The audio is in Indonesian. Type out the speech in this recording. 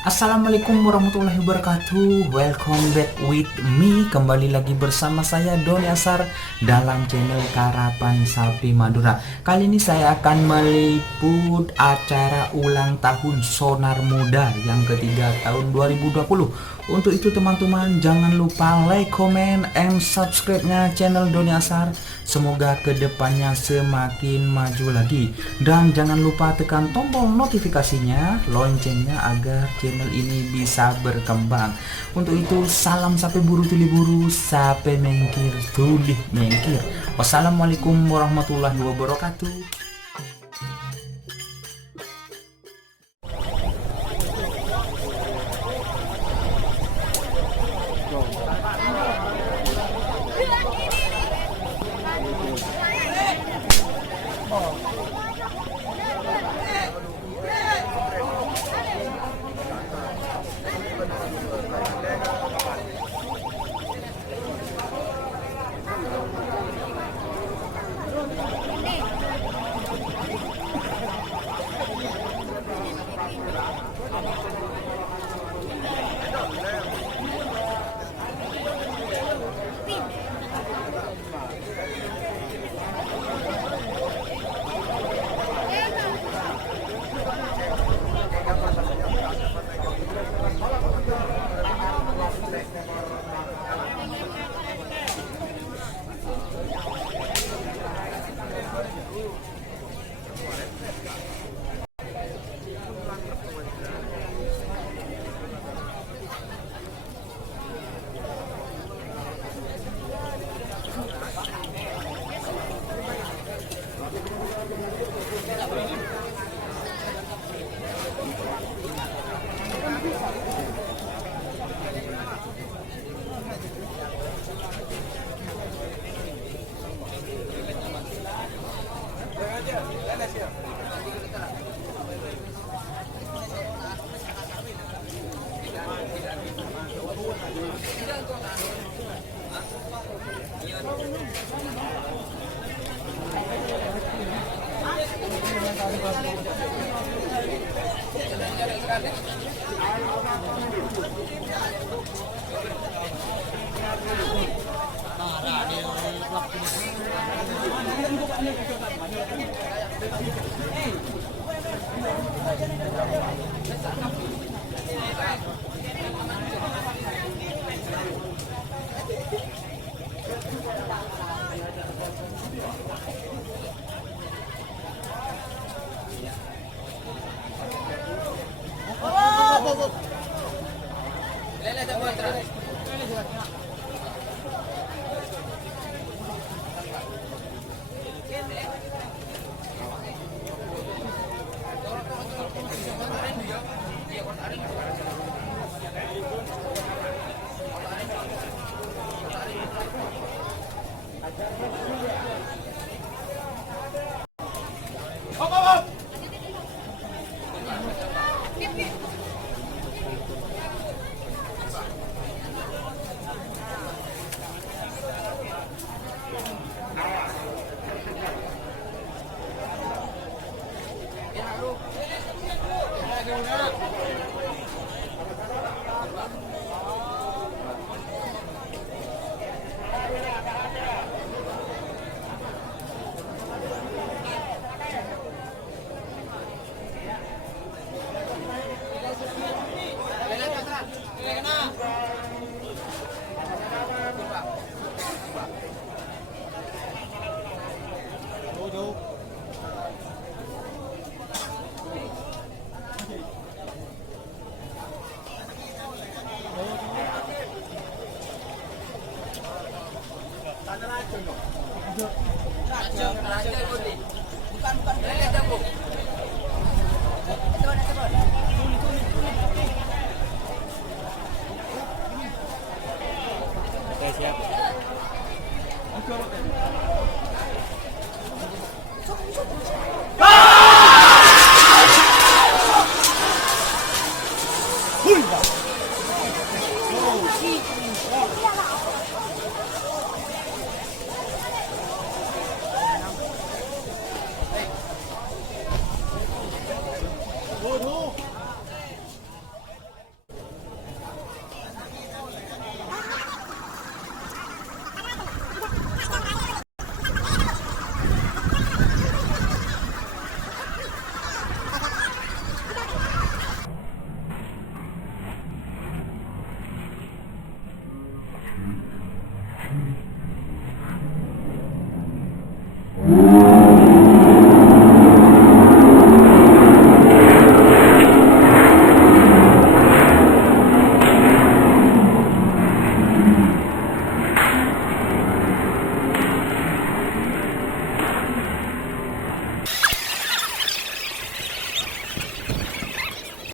Assalamualaikum warahmatullahi wabarakatuh. Welcome back with me. Kembali lagi bersama saya Doni Asar dalam channel Karapan Sapi Madura. Kali ini saya akan meliput acara ulang tahun Sonar Muda yang ketiga tahun 2020. Untuk itu teman-teman jangan lupa like, comment, and subscribe-nya channel Doni Asar. Semoga kedepannya semakin maju lagi. Dan jangan lupa tekan tombol notifikasinya, loncengnya agar channel ini bisa berkembang. Untuk itu salam sape buru tuli buru, sape mengkir tuli mengkir. Wassalamualaikum warahmatullahi wabarakatuh.